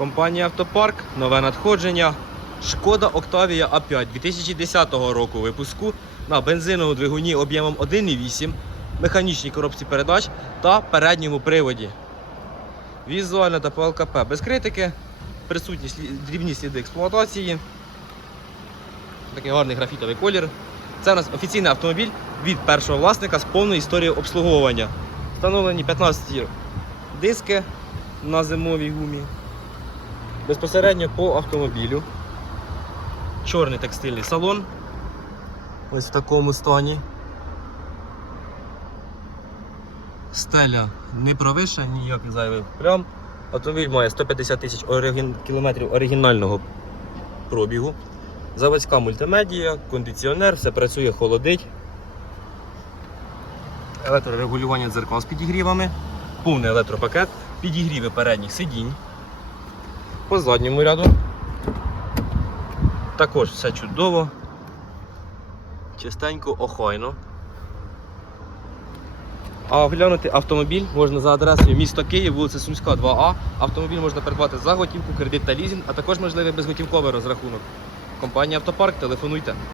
Компанія Автопарк, нове надходження. Шкода Octavia A5 2010 року випуску на бензиновому двигуні об'ємом 1,8, механічній коробці передач та передньому приводі. Візуально та по ЛКП без критики, присутність дрібні сліди експлуатації. Такий гарний графітовий колір. Це у нас офіційний автомобіль від першого власника з повною історією обслуговування. Встановлені 15 диски на зимовій гумі. Безпосередньо по автомобілю. Чорний текстильний салон. Ось в такому стані. Стеля не провиша, ніяких зайвих плям. Автомобіль має 150 тисяч оригін... кілометрів оригінального пробігу. Заводська мультимедія, кондиціонер, все працює, холодить. Електрорегулювання дзеркал з підігрівами, повний електропакет, підігріви передніх сидінь. По задньому ряду. Також все чудово. Чистенько, охайно. А оглянути автомобіль можна за адресою місто Київ, вулиця Сумська, 2А. Автомобіль можна придбати за готівку, кредит та лізінг, а також можливий безготівковий розрахунок. Компанія Автопарк, телефонуйте.